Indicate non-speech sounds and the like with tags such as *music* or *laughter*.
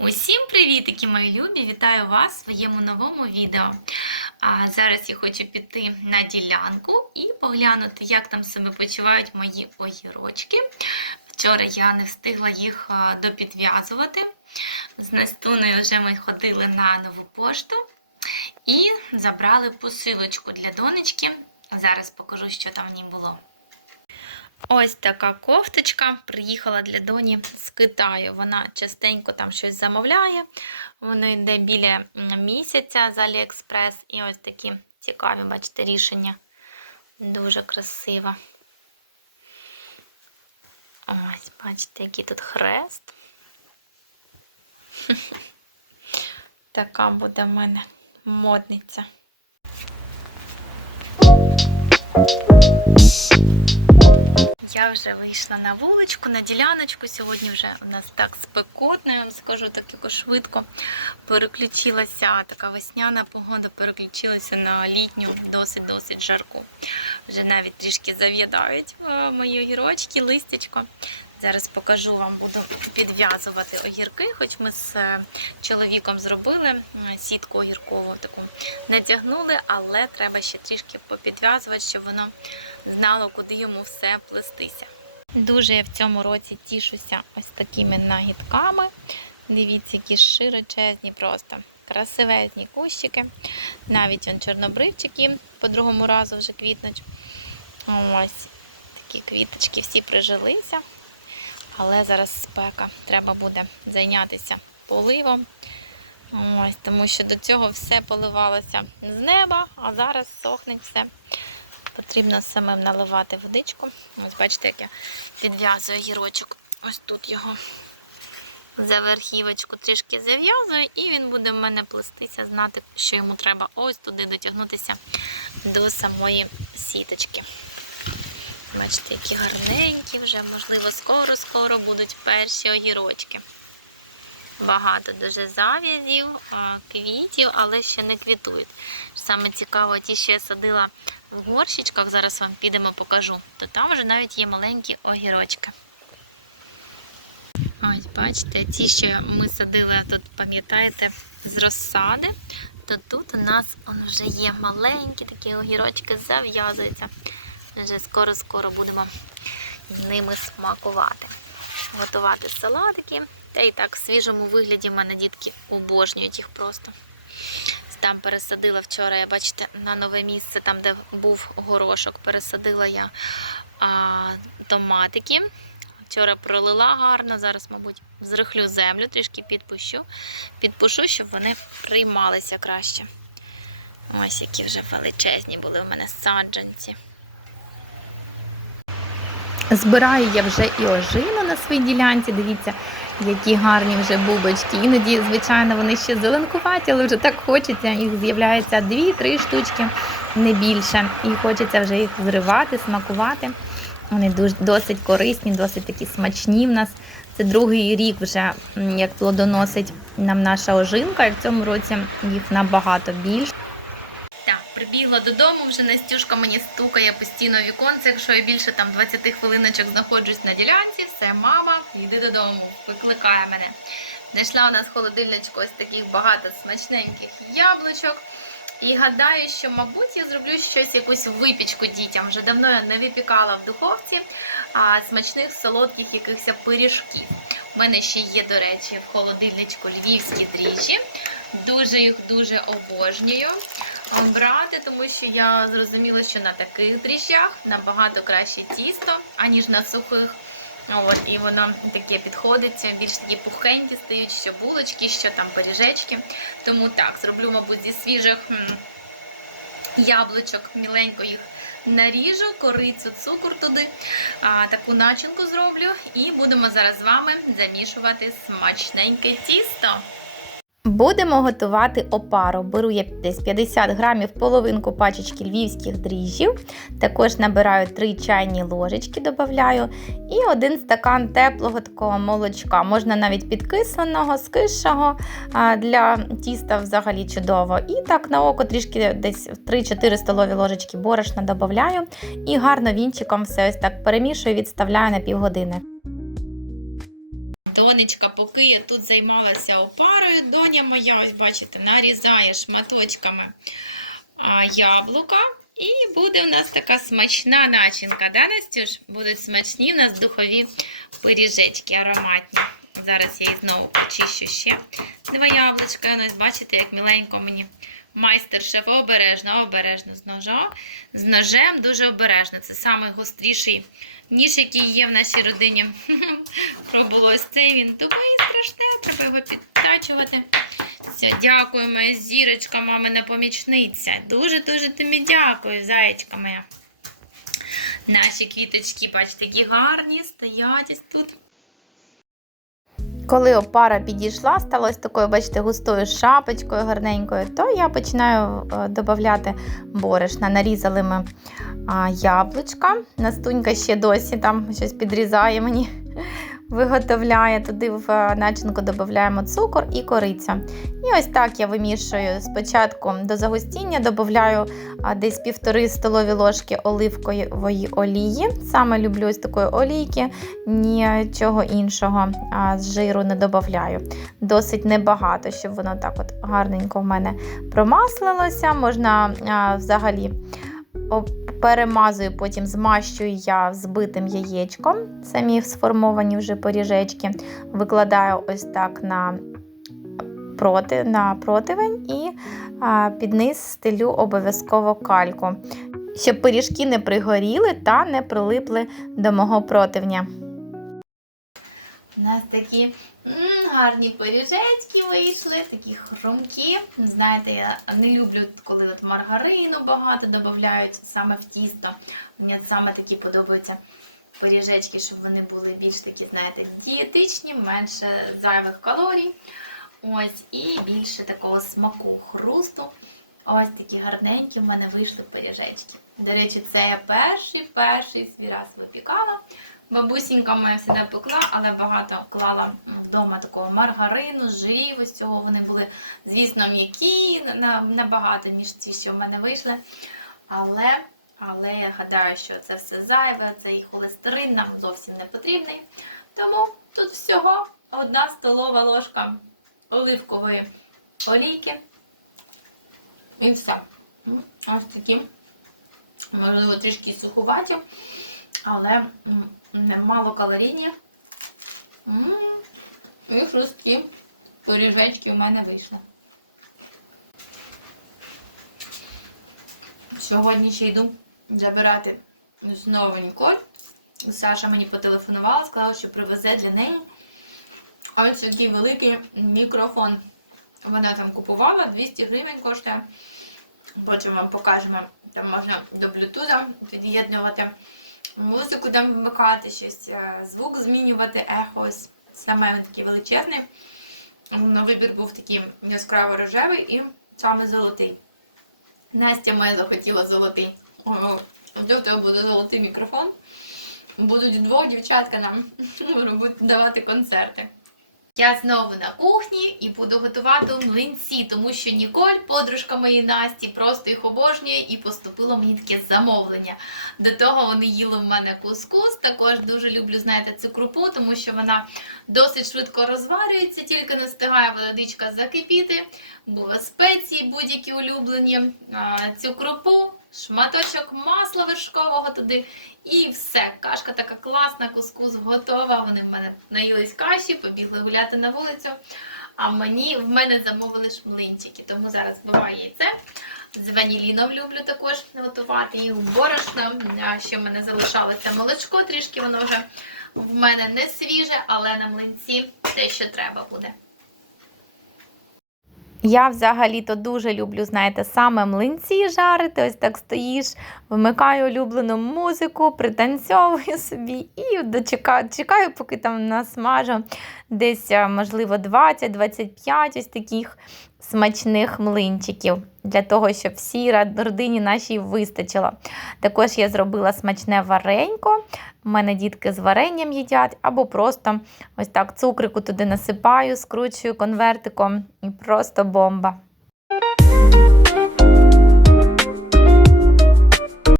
Усім привітики, мої любі! Вітаю вас в своєму новому відео. А зараз я хочу піти на ділянку і поглянути, як там себе почувають мої огірочки. Вчора я не встигла їх допідв'язувати. З Настуною вже ми ходили на нову пошту і забрали посилочку для донечки. Зараз покажу, що там в ній було. Ось така кофточка приїхала для доні з Китаю. Вона частенько там щось замовляє. Воно йде біля місяця з Аліекспрес. І ось такі цікаві, бачите, рішення. Дуже красиво. Ось, бачите, який тут хрест. *laughs* Така буде в мене модниця. Я вже вийшла на вуличку, на діляночку. Сьогодні вже у нас так спекотно, я вам скажу так якось швидко. Переключилася така весняна погода, переключилася на літню, досить-досить жарку. Вже навіть трішки зав'ядають е, мої огірочки, листячко. Зараз покажу вам, буду підв'язувати огірки, хоч ми з е, чоловіком зробили сітку огіркову таку натягнули, але треба ще трішки попідв'язувати, щоб воно знало, куди йому все плестися. Дуже я в цьому році тішуся ось такими нагідками. Дивіться, які широчезні, просто красивезні кущики. Навіть он чорнобривчики по другому разу вже квітнуть. Ось такі квіточки всі прижилися. Але зараз спека. Треба буде зайнятися поливом. Ось, тому що до цього все поливалося з неба, а зараз сохне все. Потрібно самим наливати водичку. Ось бачите, як я підв'язую гірочок. Ось тут його за верхівочку трішки зав'язую, і він буде в мене плестися, знати, що йому треба ось туди дотягнутися до самої сіточки. Бачите, які гарненькі вже, можливо, скоро-скоро будуть перші огірочки. Багато дуже зав'язів, квітів, але ще не квітують. Саме цікаво, ті, що я садила в горщичках, зараз вам підемо покажу, то там вже навіть є маленькі огірочки. Ось, бачите, ті, що ми садили, тут, пам'ятаєте, з розсади, то тут у нас вже є маленькі такі огірочки, зав'язуються. Вже скоро-скоро будемо з ними смакувати. Готувати салатики. Та і так, в свіжому вигляді в мене дітки обожнюють їх просто. Там пересадила вчора, я бачите, на нове місце, там, де був горошок, пересадила я а, томатики. Вчора пролила гарно, зараз, мабуть, зрихлю землю, трішки підпущу, підпушу, щоб вони приймалися краще. Ось які вже величезні були у мене саджанці. Збираю я вже і ожину на своїй ділянці. Дивіться, які гарні вже бубочки. Іноді, звичайно, вони ще зеленкуваті, але вже так хочеться. Їх з'являється дві-три штучки, не більше. І хочеться вже їх зривати, смакувати. Вони дуже досить корисні, досить такі смачні в нас. Це другий рік вже як плодоносить нам наша ожинка, і в цьому році їх набагато більше. Прибігла додому, вже Настюшка мені стукає постійно віконце. Якщо я більше там 20 хвилиночок знаходжусь на ділянці, все, мама, йди додому, викликає мене. Знайшла у нас в холодильничку ось таких багато смачненьких яблучок. І гадаю, що, мабуть, я зроблю щось, якусь випічку дітям. Вже давно я не випікала в духовці а, смачних солодких якихось пиріжків. У мене ще є, до речі, в холодильничку львівські дріжджі. Дуже їх дуже обожнюю брати, тому що я зрозуміла, що на таких дріжджах набагато краще тісто, аніж на сухих. От, і воно таке підходить, більш такі пухенькі стають, що булочки, що там пиріжечки. Тому так, зроблю, мабуть, зі свіжих яблучок, міленько їх наріжу, корицю, цукор туди, а, таку начинку зроблю. І будемо зараз з вами замішувати смачненьке тісто. Будемо готувати опару. Беру я десь 50 грамів половинку пачечки львівських дріжджів. Також набираю 3 чайні ложечки, додаю, і один стакан теплого такого молочка. Можна навіть підкисленого, скисшого а, для тіста взагалі чудово. І так на око трішки десь 3-4 столові ложечки борошна додаю. І гарно вінчиком все ось так перемішую, відставляю на півгодини. Донечка, поки я тут займалася опарою, доня моя, ось бачите, нарізає шматочками яблука. І буде у нас така смачна начинка, да, Настюш? Будуть смачні у нас духові пиріжечки ароматні. Зараз я їх знову почищу ще. Два яблучка. Ось бачите, як міленько мені майстер-шеф обережно, обережно з ножа. З ножем дуже обережно. Це найгостріший ніж, який є в нашій родині. *laughs* Пробуло ось цей він тупий, страшне, треба його підтачувати. Все, дякую, моя зірочка, мамина помічниця. Дуже-дуже тобі дякую, зайчка моя. Наші квіточки, бачите, які гарні, стоять тут. Коли опара підійшла, сталося такою, бачите, густою шапочкою гарненькою, то я починаю е, додати борошна. Нарізали ми яблучка. Настунька ще досі там щось підрізає мені, виготовляє. Туди в е, начинку додаємо цукор і корицю. І ось так я вимішую спочатку до загустіння, додаю десь півтори столові ложки оливкової олії. Саме люблю ось такої олійки нічого іншого з жиру не додаю. Досить небагато, щоб воно так от гарненько в мене промаслилося. Можна взагалі перемазую, потім змащую я збитим яєчком. Самі сформовані вже поріжечки. Викладаю ось так на, проти, на противень і під низ стелю обов'язково кальку, щоб пиріжки не пригоріли та не прилипли до мого противня. У нас такі гарні пиріжечки вийшли, такі хрумкі. Знаєте, я не люблю, коли от маргарину багато додають саме в тісто. Мені саме такі подобаються пиріжечки, щоб вони були більш такі, знаєте, дієтичні, менше зайвих калорій. Ось, і більше такого смаку хрусту. Ось такі гарненькі в мене вийшли пиріжечки. До речі, це я перший перший свій раз випікала. Бабусінька моя завжди пекла, але багато клала вдома такого маргарину, жирів, ось цього вони були, звісно, м'які набагато, ніж ті, що в мене вийшли. Але, але я гадаю, що це все зайве, цей холестерин нам зовсім не потрібний. Тому тут всього одна столова ложка оливкової олійки. І все. Ось такі, можливо, трішки сухуваті, але мало калорійні. І хрусткі пиріжечки в мене вийшли. Сьогодні ще йду забирати знову Ніколь. Саша мені потелефонувала, сказала, що привезе для неї ось такий великий мікрофон. Вона там купувала, 200 гривень коштує. Потім вам покажемо, там можна до блютуза під'єднувати музику, там вмикати щось, е, звук змінювати, ехо. Ось саме він такий величезний. На вибір був такий яскраво рожевий і саме золотий. Настя моя захотіла золотий. До тебе буде золотий мікрофон? Будуть двох дівчатка нам *laughs* давати концерти. Я знову на кухні і буду готувати млинці, тому що Ніколь, подружка моєї Насті, просто їх обожнює і поступило мені таке замовлення. До того вони їли в мене кускус. Також дуже люблю, знаєте, цю крупу, тому що вона досить швидко розварюється, тільки не встигає водичка закипіти. Бо спеції будь-які улюблені, цю крупу, шматочок масла вершкового туди. І все, кашка така класна, кускус готова. Вони в мене наїлись каші, побігли гуляти на вулицю. А мені в мене замовили ж млинчики. Тому зараз збиваю яйце. З ваніліном люблю також готувати їх борошно. Ще в мене залишалося молочко, трішки воно вже в мене не свіже, але на млинці те, що треба буде. Я взагалі-то дуже люблю, знаєте, саме млинці жарити. Ось так стоїш, вмикаю улюблену музику, пританцьовую собі і дочекаю, чекаю, поки там насмажу десь, можливо, 20-25 ось таких смачних млинчиків. Для того, щоб всій родині нашій вистачило. Також я зробила смачне варенько. У мене дітки з варенням їдять, або просто ось так цукрику туди насипаю, скручую конвертиком і просто бомба.